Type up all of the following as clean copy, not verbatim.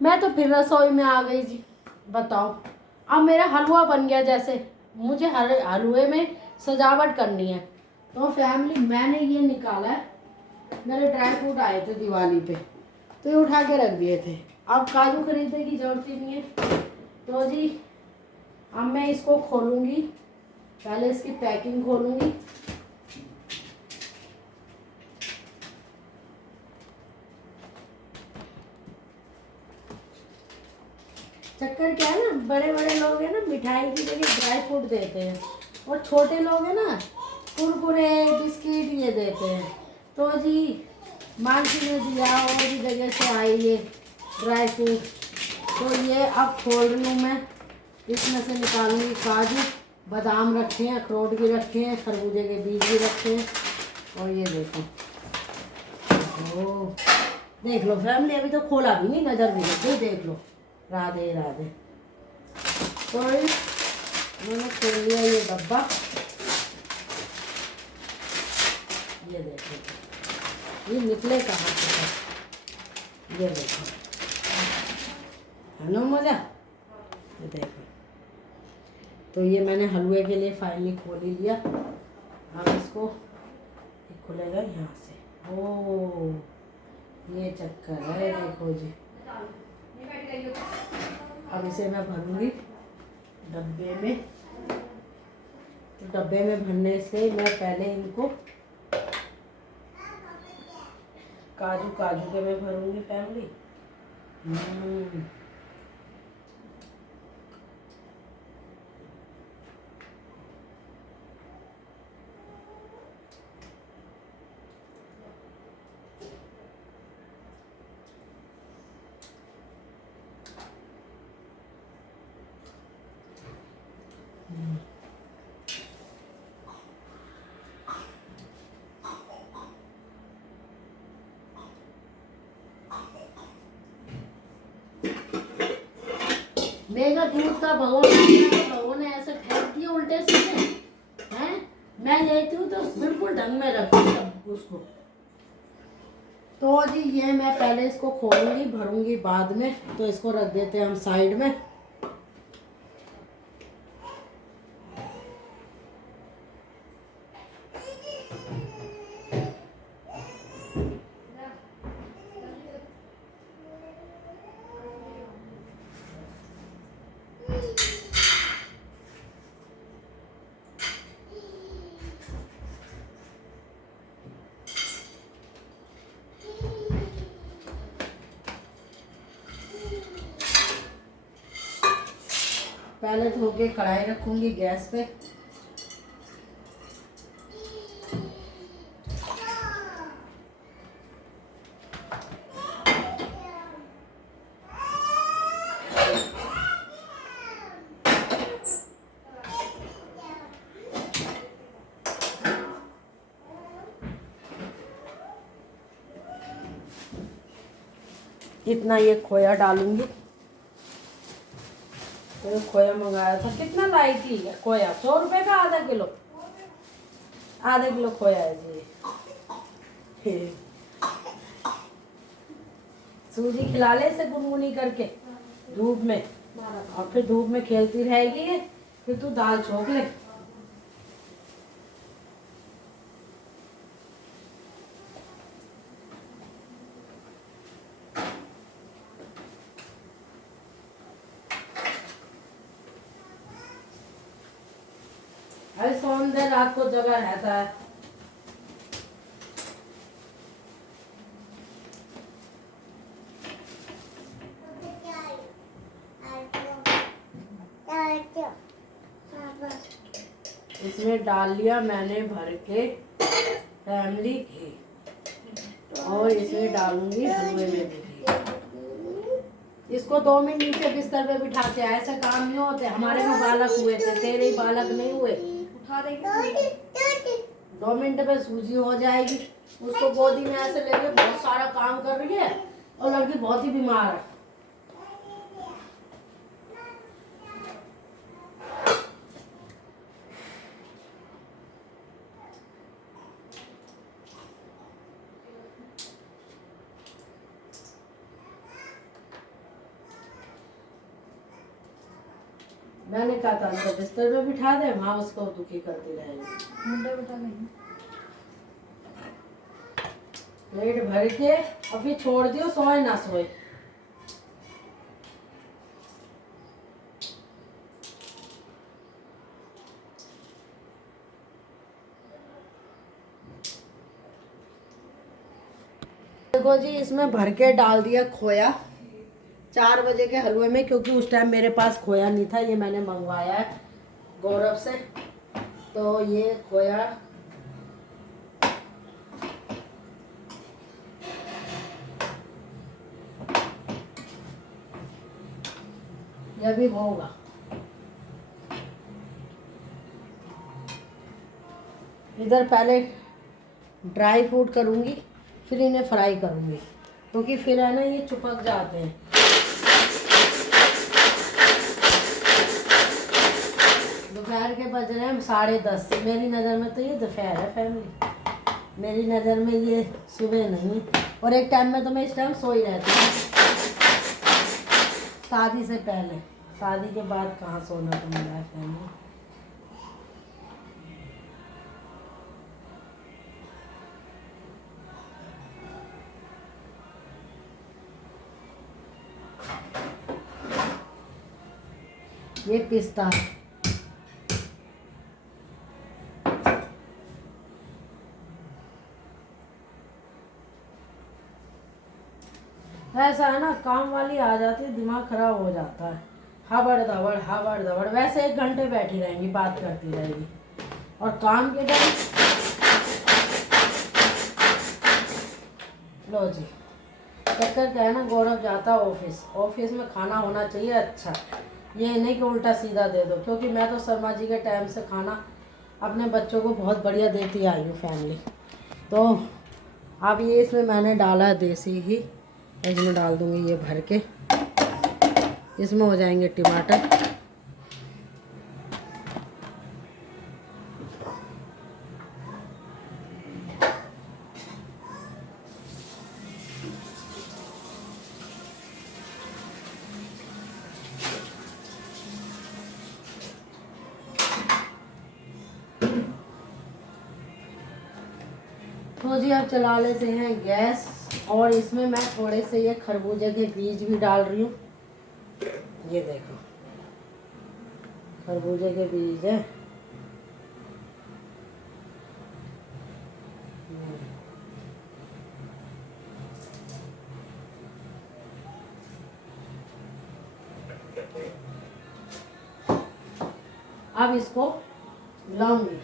मैं तो फिर रसोई में आ गई जी। बताओ, अब मेरा हलवा बन गया। जैसे मुझे हलवे में सजावट करनी है तो फैमिली मैंने ये निकाला है। मेरे ड्राई फ्रूट आए थे दिवाली पे तो ये उठा के रख दिए थे। अब काजू खरीदने की जरूरत ही नहीं है। तो जी अब मैं इसको खोलूँगी। पहले इसकी पैकिंग खोलूँगी। चक्कर क्या है ना, बड़े बड़े लोग हैं ना मिठाई की जगह ड्राई फ्रूट देते हैं और छोटे लोग हैं ना कुरकुरे बिस्किट ये देते हैं। तो जी मानसी ने दिया और भी जगह से आई ये ड्राई फ्रूट। तो ये अब खोल रही हूँ मैं। इसमें से निकालूंगी काजू बादाम रखे हैं, अखरोट भी रखे हैं, खरबूजे के बीज भी रखे हैं। और ये देखो, ओ देख लो फैमिली, अभी तो खोला भी नहीं, नज़र भी लग गई। देख लो, राधे राधे। तो मैंने खोल लिया ये डब्बा। ये देखो ये निकले कहाँ से। ये देखो है ना मज़ा। ये देखो, तो ये मैंने हलवे के लिए फाइनली खोल ही लिया। अब इसको खुलेगा यहाँ से। ओ ये चक्कर है, देखो जी। अब इसे मैं भरूंगी डब्बे में। तो डब्बे में भरने से मैं पहले इनको काजू के मैं भरूंगी फैमिली। मेरा दूध का भगोन ऐसे फेंक दिया उल्टे सीधे हैं। मैं लेती हूँ तो बिल्कुल ढंग में रखती हूँ उसको। तो जी ये मैं पहले इसको खोलूंगी भरूंगी बाद में। तो इसको रख देते हैं हम साइड में। पहले धो के कढ़ाई रखूंगी गैस पे। इतना ये खोया डालूंगी। तो खोया मंगाया था, कितना लाई थी खोया? 100 रुपए का आधा किलो। आधा किलो खोया है जी। सूजी खिला ले इसे गुनगुनी करके धूप में, और फिर धूप में खेलती रहेगी। फिर तू दाल छोक ले। अरे सोन दे, रात को जगह रहता है। इसमें डाल लिया मैंने भर के फैमिली घी। और इसमें डालूंगी हलवे में भी घी। इसको 2 मिनट नीचे बिस्तर पे बिठा के, ऐसे काम नहीं होते। हमारे में बालक हुए थे, तेरे ही बालक नहीं हुए। उठा देगी 2 मिनट में सूजी हो जाएगी। उसको गोदी में ऐसे लेके बहुत सारा काम कर रही है और लड़की बहुत ही बीमार है। मैंने कहा था अंदर बिस्तर में बिठा दे, वहाँ उसको दुखी करती रहेगी। मुंडा बिठा लेंगे। पेट भर के अभी छोड़ दियो, सोए ना सोए। देखो जी, इसमें भर के डाल दिया खोया 4 बजे के हलवे में, क्योंकि उस टाइम मेरे पास खोया नहीं था। ये मैंने मंगवाया है गौरव से, तो ये खोया ये भी होगा। इधर पहले ड्राई फ्रूट करूँगी, फिर इन्हें फ्राई करूँगी, क्योंकि फिर है ना ये चिपक जाते हैं। दोपहर के बज रहे हैं 10:30। मेरी नज़र में तो ये दोपहर है फैमिली, मेरी नज़र में ये सुबह नहीं। और एक टाइम में तो मैं इस टाइम सोई रहती हूँ, शादी से पहले। शादी के बाद कहाँ सोना तो मिला है फैमिली। ये पिस्ता ऐसा है ना, काम वाली आ जाती है, दिमाग खराब हो जाता है। हबड़ दबड़। वैसे 1 घंटे बैठी रहेंगी, बात करती रहेगी, और काम के टाइम लो जी। चक्कर क्या है ना, गौरव जाता है ऑफिस में खाना होना चाहिए अच्छा, ये नहीं कि उल्टा सीधा दे दो। क्योंकि मैं तो शर्मा जी के टाइम से खाना अपने बच्चों को बहुत बढ़िया देती आई हूँ फैमिली। तो अब ये इसमें मैंने डाला देसी घी, इसमें डाल दूँगी ये भर के। इसमें हो जाएंगे टमाटर, तो जी अब चला लेते हैं गैस। और इसमें मैं थोड़े से ये खरबूजे के बीज भी डाल रही हूँ। ये देखो खरबूजे के बीज है। अब इसको मिलाऊंगी।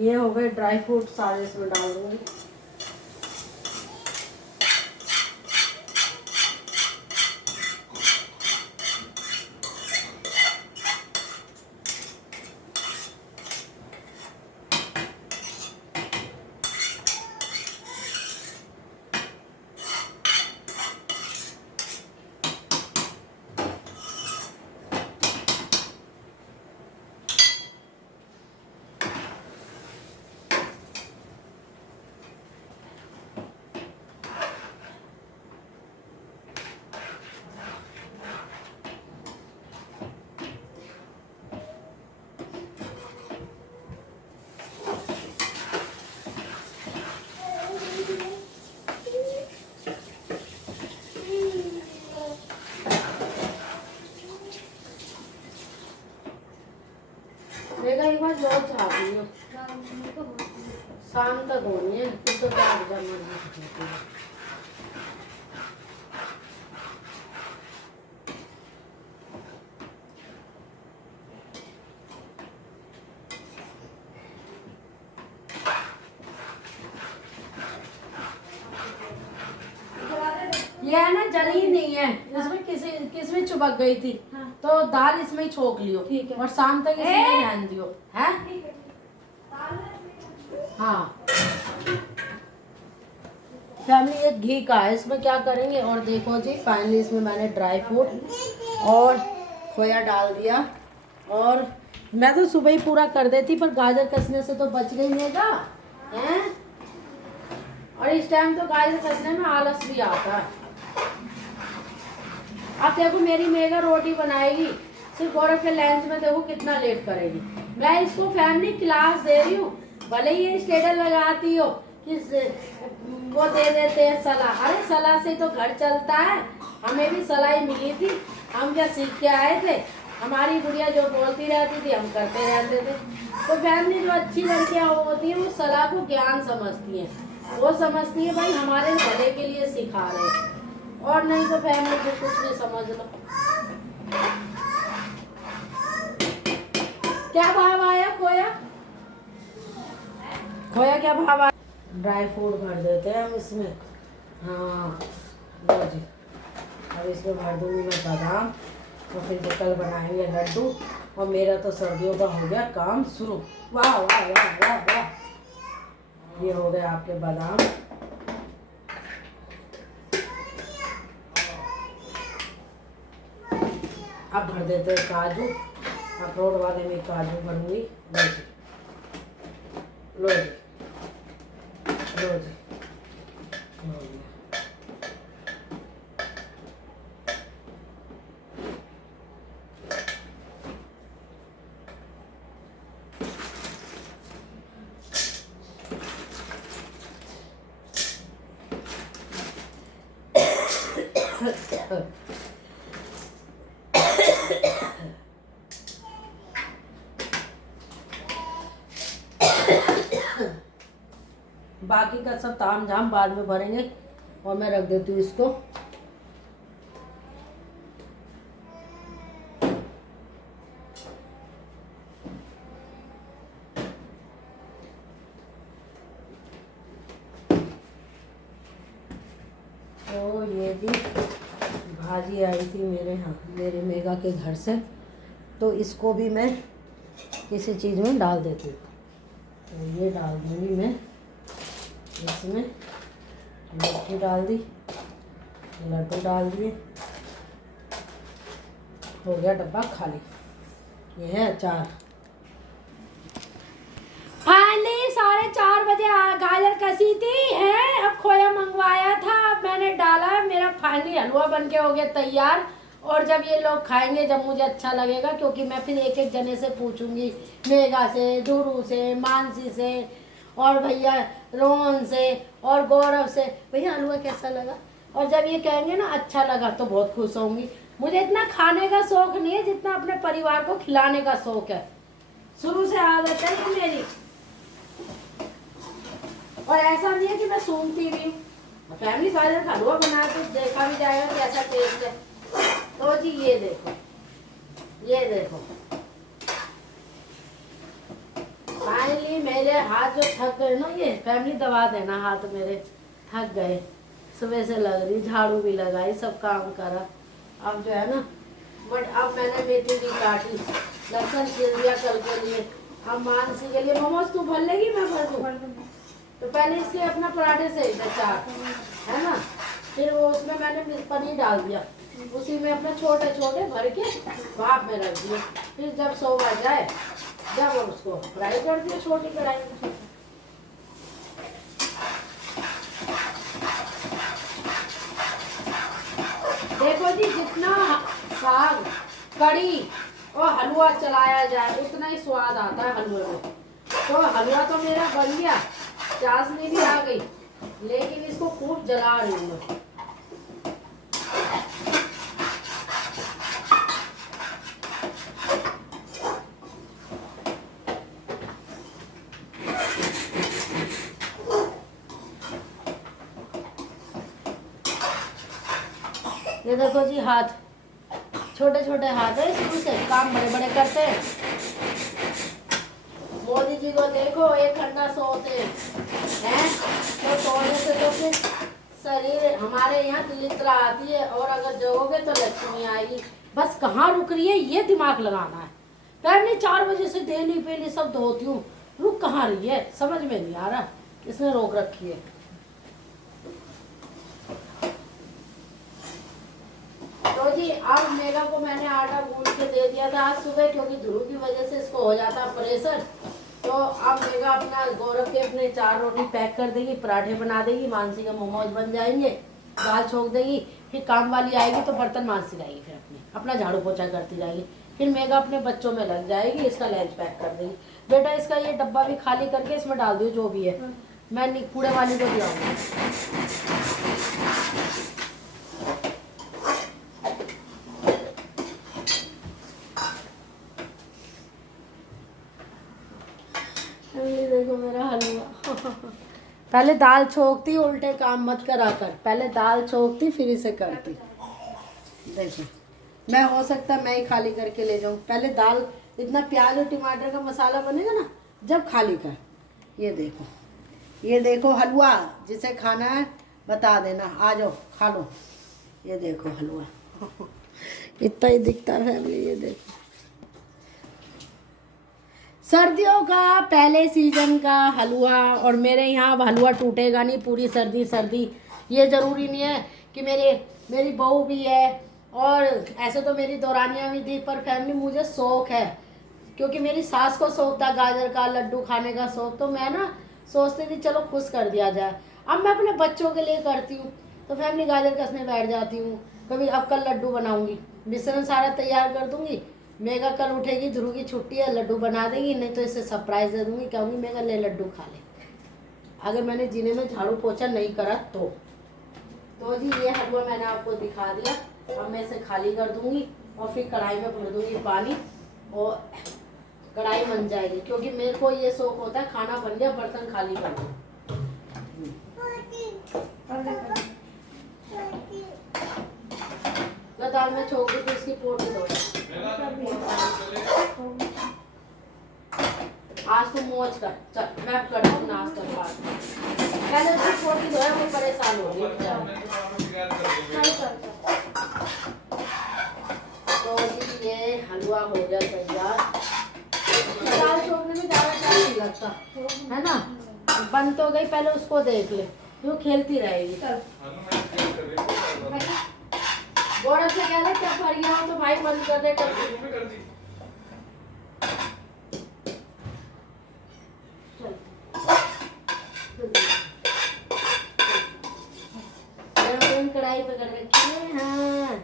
ये हो गए ड्राई फ्रूट, सारे इसमें डाल दूंगी। शाम तक होनी है, कुछ तो जब मर्जी। ये है ना, जली नहीं है, इसमें किसमें चिपक गई थी। हाँ। तो दाल इसमें ही छोक लियो, ठीक है, और शाम तक इसमें रहने दियो, है? हाँ, फैमिली ये घी का है, इसमें क्या करेंगे। और देखो जी, फाइनली इसमें मैंने ड्राई फ्रूट और खोया डाल दिया। और मैं तो सुबह ही पूरा कर देती, पर गाजर कसने से तो बच गई नेगा, हैं? और इस टाइम तो गाजर कसने में आलस भी आता है। अब देखो मेरी मेगा रोटी बनाएगी, सिर्फ गौरव के लंच में देखो कितना लेट करेगी। मैं इसको फैमिली क्लास दे रही हूँ, भले ही ये स्टेटस लगाती हो कि वो दे देते हैं सलाह। अरे सलाह से तो घर चलता है, हमें भी सलाह ही मिली थी, हम क्या सीख के आए थे। हमारी गुड़िया जो बोलती रहती थी हम करते रहते थे। तो फैमिली जो अच्छी लड़कियाँ होती हैं वो सलाह को ज्ञान समझती हैं, वो समझती है भाई हमारे भले के लिए सिखा रहे हैं, और नहीं तो फैमिली को कुछ नहीं समझ लो। क्या भाव आया खोया? खोया क्या भाव आया? ड्राई फ्रूट भर देते हैं हम इसमें। हाँ लो जी, अब इसमें भर दूंगी मैं बादाम, और फिर जो कल बनाएंगे लड्डू। और मेरा तो सर्दियों का हो गया काम शुरू। वाह वाह वाह वाह वाह, ये हो गए आपके बादाम। अब भर देते हैं काजू, अखरोट वाले में काजू भरूंगी। लो जी लो जी लो जी, हो गया। बाकी का सब ताम झाम बाद में भरेंगे, और मैं रख देती हूँ इसको। तो ये भी भाजी आई थी मेरे मेगा के घर से, तो इसको भी मैं किसी चीज़ में डाल देती हूँ। तो ये डाल दूँगी मैं इसमें, मिर्ची डाल दी, लड्डू डाल दिए, हो गया डब्बा खाली। ये है अचार। फाइनली 4:30 बजे गाजर कसी थी है, अब खोया मंगवाया था, अब मैंने डाला, मेरा फाइनली हलवा बन के हो गया तैयार। और जब ये लोग खाएंगे, जब मुझे अच्छा लगेगा, क्योंकि मैं फिर एक एक जने से पूछूंगी, मेघा से, धुरू से, मानसी से, और भैया रोहन से, और गौरव से, भैया हलवा कैसा लगा। और जब ये कहेंगे ना अच्छा लगा, तो बहुत खुश होंगी। मुझे इतना खाने का शौक नहीं है जितना अपने परिवार को खिलाने का शौक है, शुरू से आदत है ये मेरी। और ऐसा नहीं है कि मैं सूंघती भी हूँ, फैमिली गाजर का हलवा बनाया तो देखा भी जाएगा कैसा टेस्ट है। तो जी ये देखो, ये देखो, फाइनली मेरे हाथ जो थक गए ना, ये फैमिली दबा देना, हाथ मेरे थक गए, सुबह से लग रही, झाड़ू भी लगाई, सब काम करा। अब जो है ना, बट अब मैंने मेथी भी काटी, लहसुन छील दिया कल के लिए। अब मानसी के लिए मोमोज तू भर लेगी, मैं भर दूँ। तो पहले इसके अपना पराठे से चार है ना, फिर वो उसमें मैंने पनीर डाल दिया, उसी में अपने छोटे छोटे भर के भाप में रख दिए। फिर जब सोवा जाए, जब उसको फ्राई कर दिए छोटी कढ़ाई में। देखो जी, जितना साग, कड़ी और हलवा चलाया जाए उतना ही स्वाद आता है हलवे में। तो हलवा तो मेरा बन गया, चाशनी भी आ गई, लेकिन इसको खूब जला रही हूँ मैं। ये देखो जी हाथ, छोटे छोटे हाथ है, शुरू से काम बड़े बड़े करते हैं। मोदी जी को देखो, 1 घंटा सोते हैं, तो सोने से तो फिर शरीर हमारे यहाँ दलिद्रा आती है, और अगर जगोगे तो लक्ष्मी आएगी। बस कहाँ रुक रही है ये दिमाग लगाना है। फैमिली 4 बजे से डेली पेली सब धोती हूँ, रुक कहाँ रही है, समझ में नहीं आ रहा, इसने रोक रखी है। तो जी अब मेगा को मैंने आटा गूंद के दे दिया था आज सुबह, क्योंकि ध्रुव की वजह से इसको हो जाता प्रेशर। तो अब मेगा अपना गौरव के अपने 4 रोटी पैक कर देगी, पराठे बना देगी, मानसी का मोमोज बन जाएंगे, दाल छोंक देगी, फिर काम वाली आएगी तो बर्तन मानसी लाएगी, फिर अपना झाड़ू पोछा करती जाएगी, फिर मेगा अपने बच्चों में लग जाएगी, इसका लंच पैक कर देगी। बेटा इसका ये डब्बा भी खाली करके इसमें डाल दियो जो भी है, मैं कूड़े वाली को दिलाऊंगी। देखो मेरा हलवा पहले दाल छोकती, उल्टे काम मत करा कर, पहले दाल छोकती फिर इसे करती। देखो मैं हो सकता मैं ही खाली करके ले जाऊँ, पहले दाल, इतना प्याज और टमाटर का मसाला बनेगा ना जब खाली कर। ये देखो हलवा, जिसे खाना है बता देना, आ जाओ खा लो। ये देखो हलवा इतना ही दिखता है फैमिली। ये देखो सर्दियों का पहले सीजन का हलवा, और मेरे यहाँ अब हलवा टूटेगा नहीं पूरी सर्दी सर्दी। ये ज़रूरी नहीं है कि मेरी बहू भी है, और ऐसे तो मेरी दौरानियाँ भी थी, पर फैमिली मुझे शौक़ है, क्योंकि मेरी सास को शौक़ था गाजर का लड्डू खाने का शौक़, तो मैं ना सोचती थी चलो खुश कर दिया जाए। अब मैं अपने बच्चों के लिए करती हूँ, तो फैमिली गाजर कसने बैठ जाती हूँ। कभी अब कल लड्डू बनाऊँगी, मिश्रण सारा तैयार कर दूँगी, मेगा कल उठेगी, ध्रुव की छुट्टी है, लड्डू बना देगी, नहीं तो इसे सरप्राइज दे दूँगी, कहूँगी मेगा ले लड्डू खा ले, अगर मैंने जीने में झाड़ू पोछा नहीं करा तो जी ये हलवा मैंने आपको दिखा दिया। अब मैं इसे खाली कर दूँगी और फिर कढ़ाई में भर दूँगी पानी, और कढ़ाई बन जाएगी, क्योंकि मेरे को ये शौक होता है खाना बन गया बर्तन खाली कर दूँ। दाल में छोड़ दी तो इसकी पोटी दो, आज तो मौज कर, चल मैं कर दूँ नाश्ता बाद, पहले उसकी पोटी दो है, वो परेशान हो गई। तो ये हलवा हो गया तैयार। दाल छोड़ने में ज़्यादा टाइम नहीं लगता है ना, बन तो गई, पहले उसको देख ले, वो खेलती रहेगी। गौरव से कह रहे क्या भर गया हो तो भाई बंद कर दे, कढ़ाई पे कर रखी है। हाँ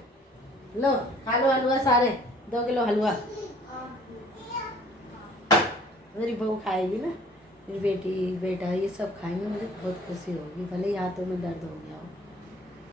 लो खा लो हलवा सारे, 2 किलो हलवा मेरी बहू खाएगी ना, मेरी बेटी बेटा ये सब खाएंगे, मुझे बहुत खुशी होगी, भले ही हाथों में दर्द हो गया हो।